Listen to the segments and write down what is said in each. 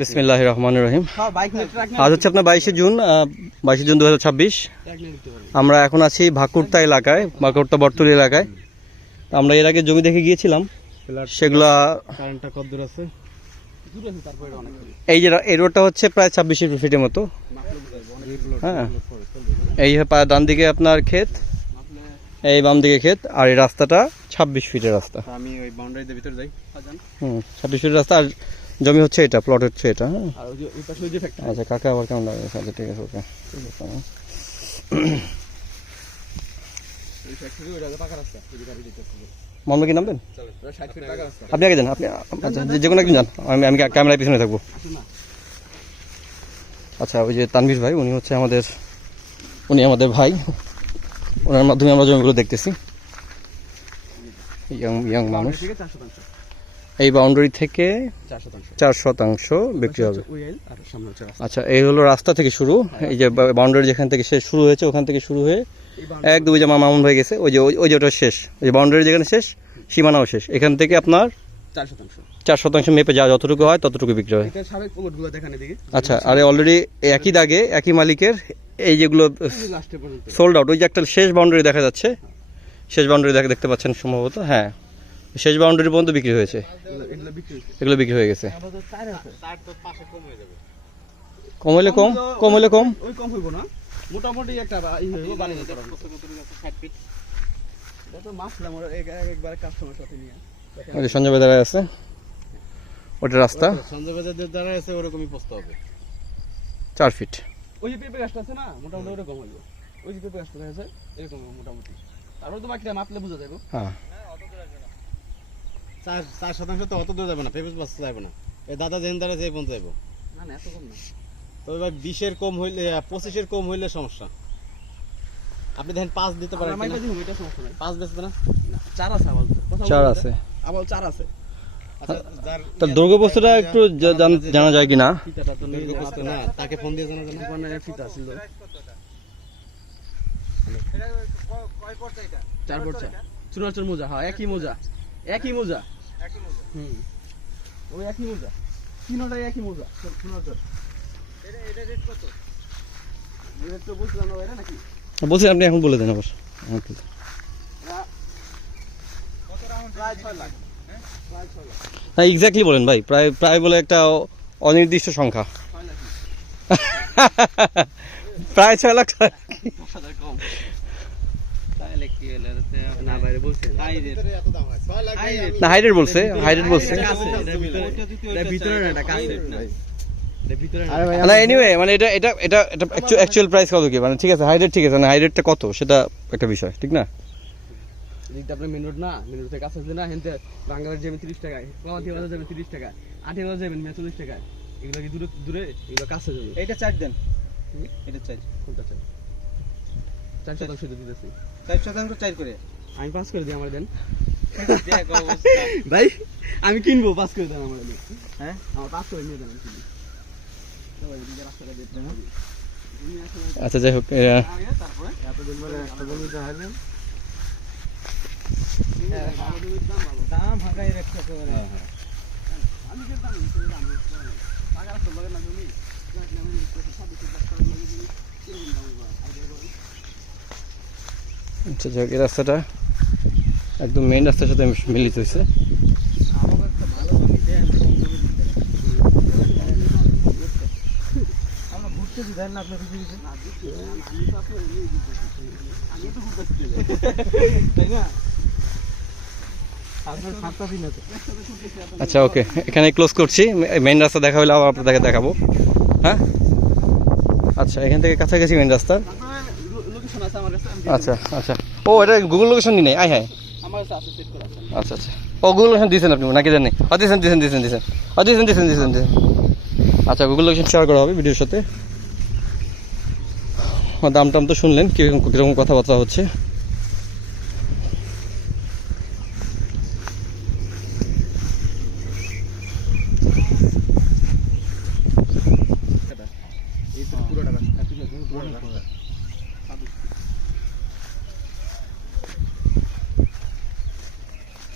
বিসমিল্লাহির রহমানির রহিম। আজ হচ্ছে আপনার 22শে জুন 2026। আমরা এখন আছি ভাকুরতা এলাকায়, ভাকুরতা বটতলী এলাকায়। আমরা এর আগে জমি দেখে গিয়েছিলাম, সেগুলা এই যে এই রোডটা হচ্ছে প্রায় 26 ফিটের মতো। হ্যাঁ, এই ডান দিকে আপনার ক্ষেত, এই বাম দিকে ক্ষেত, আর এই রাস্তাটা 26 ফিটের রাস্তা। আমি ওই বাউন্ডারির ভিতরে যাই। 26 ফিটের রাস্তা। আর জমি হচ্ছে এটা, প্লট হচ্ছে এটা। হ্যাঁ, আচ্ছা কাকা আবার কেমন লাগে? আচ্ছা ঠিক আছে, ওকে। মোহাম্মদ কি নামবেন? আপনি আগে যান, আপনি যে কোনো একদিন যান, আমি ক্যামেরায় পিছনে থাকবো। আচ্ছা, ওই যে তানভীর ভাই, উনি আমাদের ভাই। ওনার মাধ্যমে আমরা জমিগুলো দেখতেছি। ইয়াং মানুষ। এই বাউন্ডারি থেকে 4% বিক্রি হবে। আচ্ছা, এই হলো রাস্তা থেকে শুরু। এই যে বাউন্ডারি যেখান থেকে শেষ শুরু হয়েছে, ওখান থেকে শুরু হয়ে একদম ওই যে মামুন ভাই গেছে, ওই যে ওটা শেষ। ওই যে বাউন্ডারি যেখানে শেষ, সীমানাও শেষ। এখান থেকে আপনার 4% মেপে যা যতটুকু হয় ততটুকু বিক্রি হয়। আচ্ছা, আর অলরেডি একই দাগে একই মালিকের এই যেগুলো সোল্ড আউট। ওই যে একটা শেষ বাউন্ডারি দেখা যাচ্ছে, শেষ বাউন্ডারি দেখতে পাচ্ছেন সম্ভবত। হ্যাঁ, শেষ বাউন্ডারি পর্যন্ত বিক্রি হয়েছে, এগুলো বিক্রি হয়ে গেছে। কম হইলে কম মোটামুটি একটা সঞ্জয় বাজার আছে, ওটা রাস্তা। সঞ্জয় বাজারের দ্বারা আছে, ওরকমই প্রস্তাব হবে 4 ফিট। ওই যে পেঁপে গাছটা আছে না, মোটামুটি ওরকম হইলো। ওই যে পেঁপে গাছটা আছে এরকম মোটামুটি। তারপর তো বাকিটা মাপলে বোঝা যাবে। হ্যাঁ, 4% তো অত দূর যাবে না, পেঁপে বাঁচতে যাবে না। এই দাদা যেন দ্বারা যে পর্যন্ত যাবো না, এত কম না। তবে ভাই 20-এর কম হইলে, 25-এর কম হইলে সমস্যা। আপনি দেখেন 5 দিতে পারেন, 5 বেচবে না? 4 আছে, আবার 4 আছে। তার দৈর্ঘ্য বস্তুটা একটু জানা যায় কিনা? না, তাকে ফোন দিয়ে জানা যায়। ফিতা ছিল 4 পড়ছে। চুনাচুর মোজা, হ্যাঁ একই মোজা। ওই একই মোজা, তিনটাই একই মোজা। চুনাচুর এটা রেট কত? রেট তো বলছিলাম না ভাইরা নাকি? বলছি, আপনি এখন বলে দেন আবার। হ্যাঁ, এক্স্যাক্টলি বলেন ভাই। প্রায় বলে একটা অনির্দিষ্ট সংখ্যা। প্রায় 6 লাখ টাকা। না, হাইরেট বলছে। না, এনিওয়ে মানে এটা অ্যাকচুয়াল প্রাইস কত কি? মানে ঠিক আছে, হাইরেট ঠিক আছে, না হাইরেটটা কত সেটা একটা বিষয়, ঠিক না? আপনার মেন রোড না, মেন রোড থেকে কাছে না, হেনতে বাংলার যাবেন 30 টাকায়, কমাতি বাজার যাবেন 30 টাকা, 18 বাজার যাবেন 40 টাকায়। এগুলো কি দূরে এগুলো কাছে যাবে। এটা 4 দেন, এটা 4। কোনটা 4? 4% দিতেছি। 4% 4 করে আমি 5 করে দিই, আমার দেন। ভাই আমি কিনবো, 5 করে দেন আমার দেন। হ্যাঁ, আমার 5 করে নিয়ে দেন। আচ্ছা, যাই হোক, তারপরে এত দিন পরে একটা জমি দেখালেন, দাম ভাগাই রাখতে হবে। আমি যে দাম বাগার তো বাগার না জমি আচ্ছা, যাই হোক, এই রাস্তাটা একদম মেইন রাস্তার সাথে মিলিত হয়েছে। আচ্ছা, ওকে, এখানে ক্লোজ করছি। মেইন রাস্তা দেখা হলে আবার আপনাদেরকে দেখাবো। হ্যাঁ, আচ্ছা, এখান থেকে কাছাকাছি মেইন রাস্তা। আচ্ছা, ও এটা গুগল লোকেশন নি নাই? হ্যাঁ, আচ্ছা, ও গুগল লোকেশন দিয়েছেন আপনি নাকি জানি? দিয়েছেন। আচ্ছা, গুগল লোকেশন শেয়ার করা হবে ভিডিওর সাথে। দাম টাম তো শুনলেন কিরকম কথাবার্তা হচ্ছে।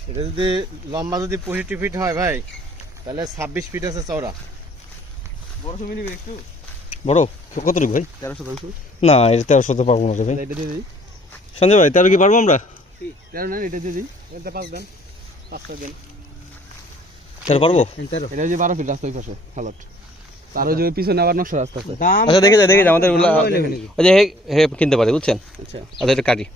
এটা যদি লম্বা যদি 65 ফিট হয় ভাই, তাহলে 26 ফিট আছে চওড়া। বড় জমি নিবি একটু বড় কতটুকু ভাই? 13 শতাংশ। না এটা 1300 তো পাবো না রে ভাই। এটা দিয়ে দিই সঞ্জয় ভাই 13 কি পারবো আমরা? 13 নেন, এটা দিয়ে দিই। এটা 5 দেন, 5 দেন। 13 পারবো? এটা যে 12 ফিট রাস্তা ওই পাশে হালট। আর ওই যে পিছনে আবার নকশা রাস্তা আছে। আচ্ছা দেখে যাই আমাদের ওই যে হে কিনতে পারে বুঝছেন। আচ্ছা আচ্ছা এটা কাটি।